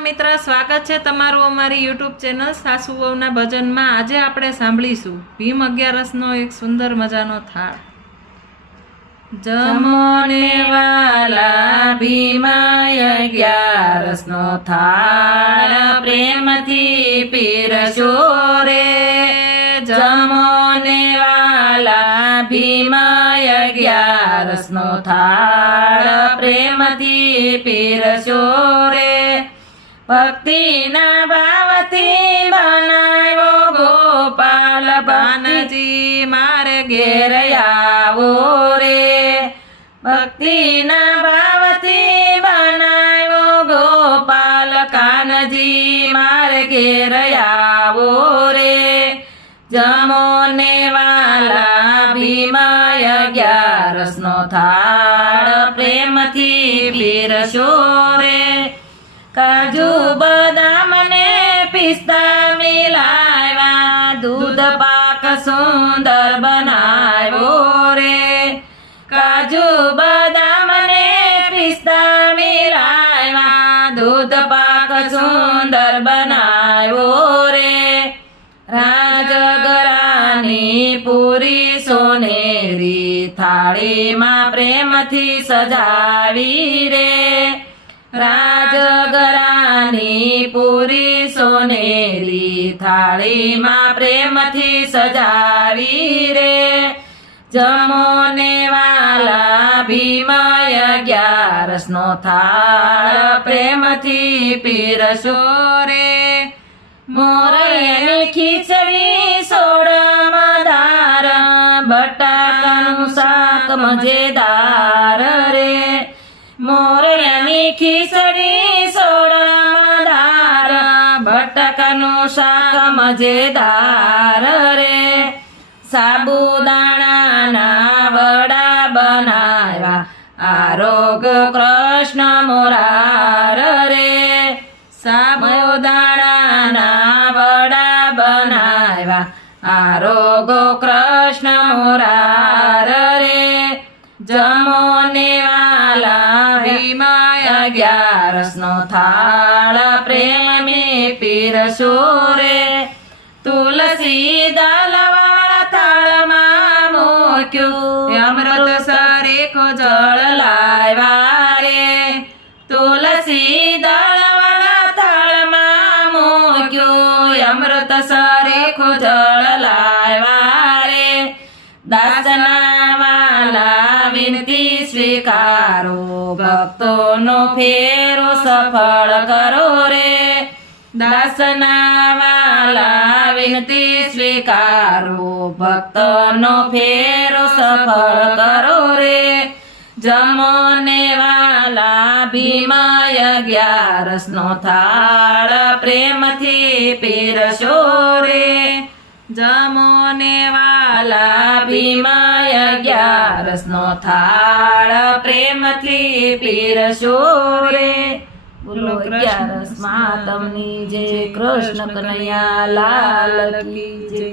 મિત્ર, સ્વાગત છે તમારું અમારી યુટ્યુબ ચેનલ સાસુ વહુના ભજનમાં। આજે આપણે સાંભળીશું ભીમ 11નો એક સુંદર મજાનો થાળ। જમો ને વાલા ભીમ 11નો થાળ, પ્રેમથી પીરસો રે। જમો ને વાલા ભીમ 11નો થાળ, પ્રેમથી પીરસો રે। ભક્તિના ભાવથી બનાવ્યો ગોપાલ, ભાનજી મારે ઘેર આવો રે। ભક્તિના ભાવથી બનાવ્યો ગોપાલ, કાનજી મારે ઘેર આવો રે। જમો ને વાલા ભીમ 11નો થાળ, પ્રેમથી પીરસો રે। કાજુ બદામ ને પિસ્તા મિલાવ્યા, દૂધ પાક સુંદર બનાવ્યો રે। કાજુ બદામ ને પિસ્તા મિલાવ્યા, દૂધ પાક સુંદર બનાવ્યો રે। રાજગરાની પૂરી સોનેરી થાળીમાં પ્રેમથી સજાવી રે। રાજગરાની પૂરી સોનેરી થાળીમાં પ્રેમથી સજાવી રે। જમો ને વાલા ભીમ 11નો થાળ, પ્રેમથી પીરસો રે। મોરૈયાની ખીચડી સોળમાં ધાર, બટાકાનું શાક મજેદાર રે। મોરૈયાની ખીચડી સોળમાં ધાર, બટાકાનું શાક મજેદાર રે। સાબુદાણાના વડા બનાવ્યા, આરોગ્ય કૃષ્ણ મોરાર રે। સાબુદાણાના વડા બનાવ્યા, આરોગ્ય કૃષ્ણ મોરાર રે। જમો ને વાલા ભીમ 11નો થાળ, પ્રેમી પીરસો રે। તુલસી દલવાળા થાળમાં મૂક્યું, અમૃત સરીખો જળ લાવ્યા રે। તુલસી દલવાળા થાળમાં મૂક્યું, અમૃત સરીખો જળ લાવ્યા રે। દાસના વાલા વિનતી સ્વીકારો, ભક્તોનો ફેરો સફળ કરો રે। દાસના વાલા વિનતી સ્વીકારો, ભક્તોનો ફેરો સફળ કરો રે। જમો ને વાલા ભીમ 11નો થાળ, પ્રેમથી પીરસો રે। જમો ને વાલા ભીમ 11નો થાળ, પ્રેમથી પીરસો રે। બોલો 11 માતમની જય, કૃષ્ણ કનૈયા લાલ કી જય।